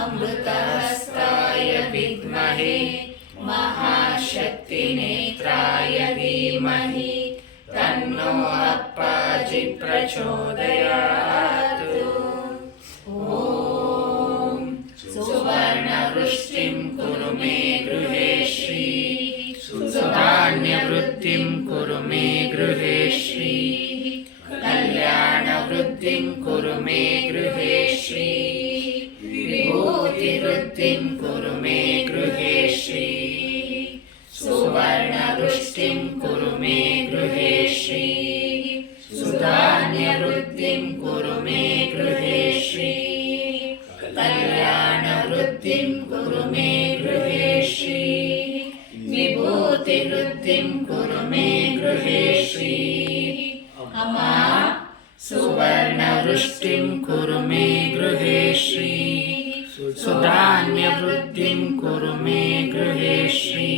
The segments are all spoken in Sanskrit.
अमृतहस्ताय विद्महे महाशक्तिनेत्राय धीमहि तन्नो अप्पाजि प्रचोदयात्। ॐ सुवर्णवृष्टिं कुरु मे गृहे श्रीः सुधान्यवृत्तिं कुरु मे गृहे श्रीः कल्याणवृत्तिं कुरु मे कुरु मे श्रीः। सुवर्णवृष्टिं कुरु मे गृहे श्रीः। कुरु मे गृहे श्रीः। कल्याणवृत्तिं कुरु मे गृहे श्रीः। विभूतिवृत्तिं कुरु मे गृहे अमा सुवर्णवृष्टिं कुरु मे गृहे कुरु मे गृहे श्री।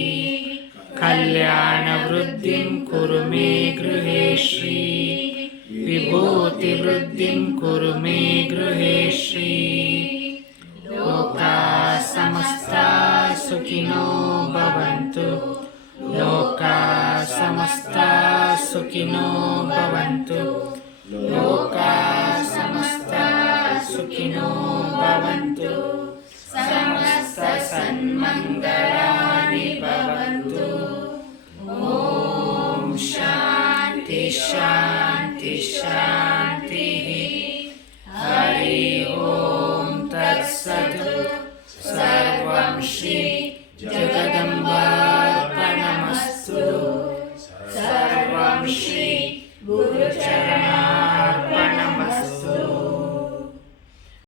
कल्याणवृद्धिं कुरु मे गृहे श्री। विभूतिवृद्धिं कुर्मे गृहे श्री। लोका समस्ता सुखिनो भवन्तु। लोका समस्ता सुखिनो भवन्तु। लोका समस्ता सुखिनो भवन्तु। शांति शांति हरि ओम तत्सत् सर्वं श्री जगत्